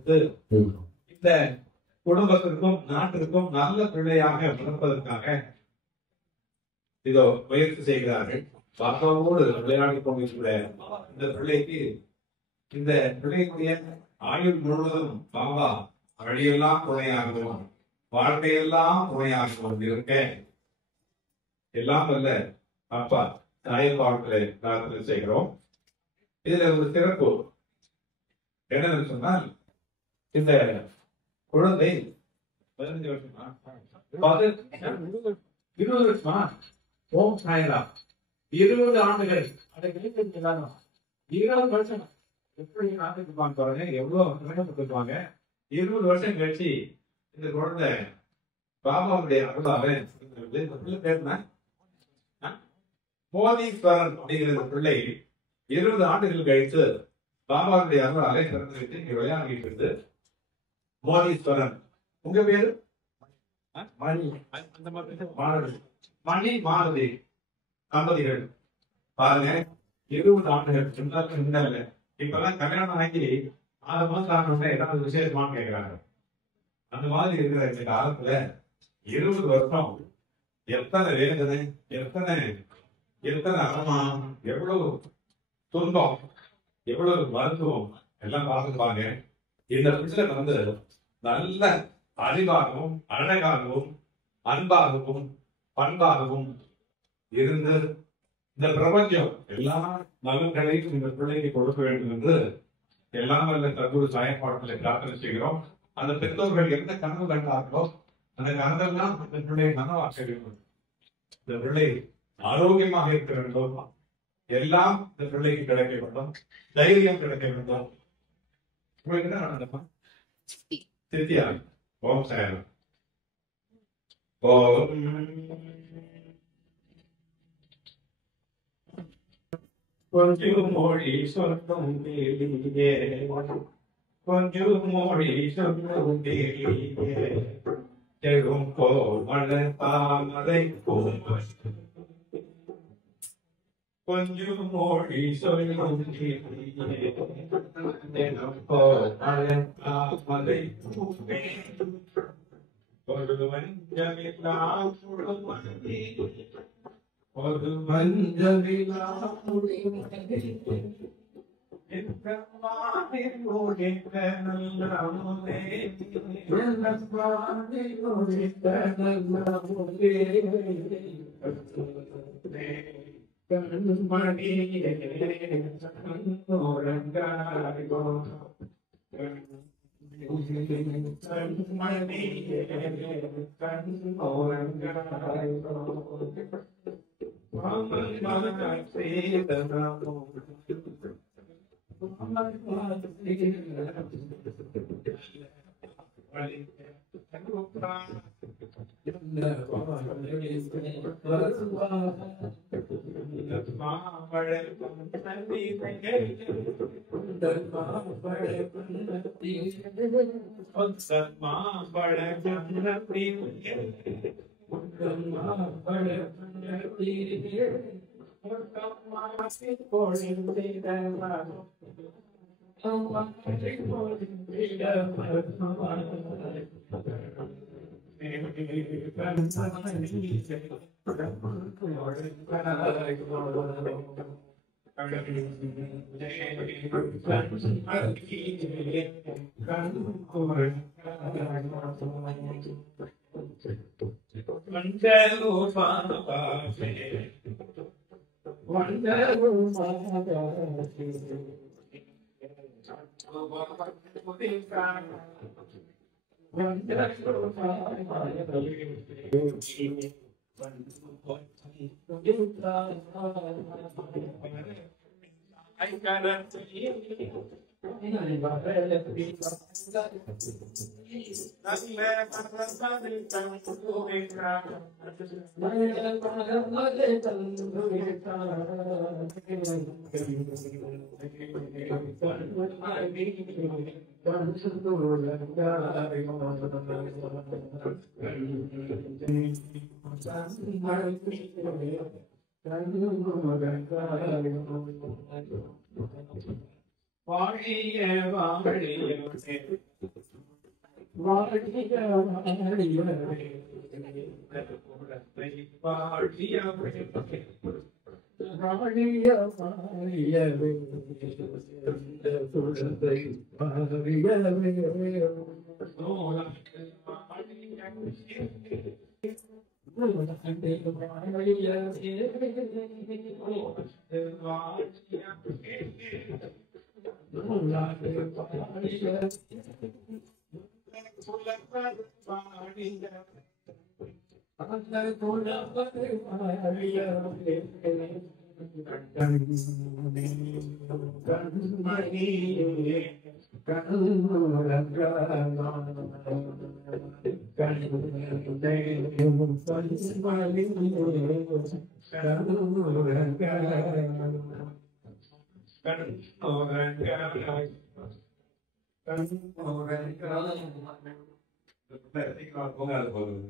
கொடுத்து இந்த குடும்பத்திற்கும் நாட்டிற்கும் நல்ல பிள்ளையாக வளர்ப்பதற்காக இதோ முயற்சி செய்கிறார்கள். பாபாவோடு விளையாடி கொண்டிருக்கிற இந்த பிள்ளைக்கு இந்த பிள்ளைக்குரிய ஆயுள் முழுவதும் பாபா வழியெல்லாம் துணையாகவும் வாழ்க்கையெல்லாம் துணையாகவும் இருக்க எல்லாம் வல்ல அப்பா தாயப்பாக்களை பிரார்த்தனை செய்கிறோம். இதுல ஒரு சிறப்பு என்னன்னு சொன்னால், இந்த குழந்தை 15 வருஷமா 20 வருஷமா ஓம் சாய்ரா 20 ஆண்டுகள் 20 வருஷம் எப்படி நாட்டுக்குப்பாங்க பாருங்க, எவ்வளவு கஷ்டப்பட்டுருப்பாங்க. 20 வருஷம் கழிச்சு இந்த குழந்தை பாபாவுடைய அருளாவே பேர் மோதீஸ்வரன் அப்படிங்கிற பிள்ளை 20 ஆண்டுகள் கழித்து பாபாவுடைய அருளாலே பிறந்து இங்க விளையாடிட்டு இருந்து மோதீஸ்வரன். உங்க பேரு மணி மாருதி தம்பதிகள் பாருங்க. 20 ஆண்டுகள் இப்பெல்லாம் கல்யாணம் ஆகி 6 மாசம் ஆகணும்னா ஏதாவது விசேஷமானு கேட்கிறாங்க. அந்த மாதிரி இருக்கிற இந்த காலத்துல 20 வருஷம் எத்தனை வேதனை, எத்தனை அவமானம், எவ்வளவு துன்பம், எவ்வளவு மருத்துவம் எல்லாம் பார்த்துப்பாங்க. இந்த பிள்ளை வந்து நல்ல அறிவாகவும் அழகாகவும் அன்பாகவும் பண்பாகவும் இருந்து இந்த பிரபஞ்சம் எல்லா நலன்களையும் இந்த பிள்ளைக்கு கொடுக்க வேண்டும் என்று எல்லாம் வல்ல தகுதி சாயப்பாடுகளை பிரார்த்தனை செய்கிறோம். அந்த பெற்றோர்கள் எந்த கனவு கண்டார்களோ அந்த கனவெல்லாம் இந்த பிள்ளையை நனவாக்க வேண்டும். இந்த பிள்ளை ஆரோக்கியமாக இருக்க வேண்டும். எல்லாம் இந்த பிள்ளைக்கு கிடைக்க வேண்டும். தைரியம் கிடைக்க வேண்டும். உங்களுக்கு என்ன நடந்தப்பா? சித்தியா? ஓம் சாயம். கொஞ்சம் மொழி சொல்லும் தேலியே, கொஞ்சம் மொழி சொல்லும் தேலியே, தெரும் கோமள தாமரை பூமன். கொஞ்சம் மொழி சொல்லும் தேலியே, தெரும் கோமள தாமரை பூமன். ஒரு வஞ்சமில்லா குழுமணி, ஒரு வஞ்சமில்லா குழுமணி,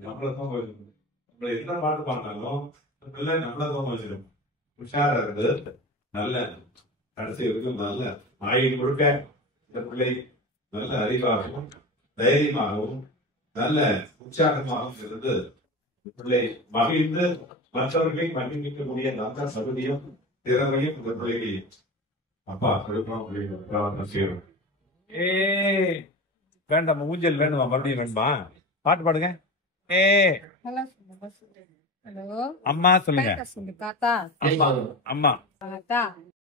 நம்மள என்ன பாட்டு பாடினாலும் நம்மள தோங்க வச்சிடும். உஷாரா இருந்து நல்ல கடைசி வரைக்கும் நல்ல ஆயுள் கொடுக்க இந்த பிள்ளை நல்ல அறிவாகவும் தைரியமாகவும் நல்ல உற்சாகமாகவும் இருந்து பிள்ளை மகிழ்ந்து மற்றவர்களை மகிழ்விக்கக்கூடிய நல்ல தகுதியும் திறமையும் இந்த பிள்ளைக்கு அப்பா கொடுக்கணும் செய்யணும். வேண்டாம், ஊஞ்சல் வேணுமா? மறுபடியும் வேணுமா? பாட்டு பாடுங்க. ஹலோ அம்மா சொல்லுங்க. தாத்தா அம்மா. தாத்தா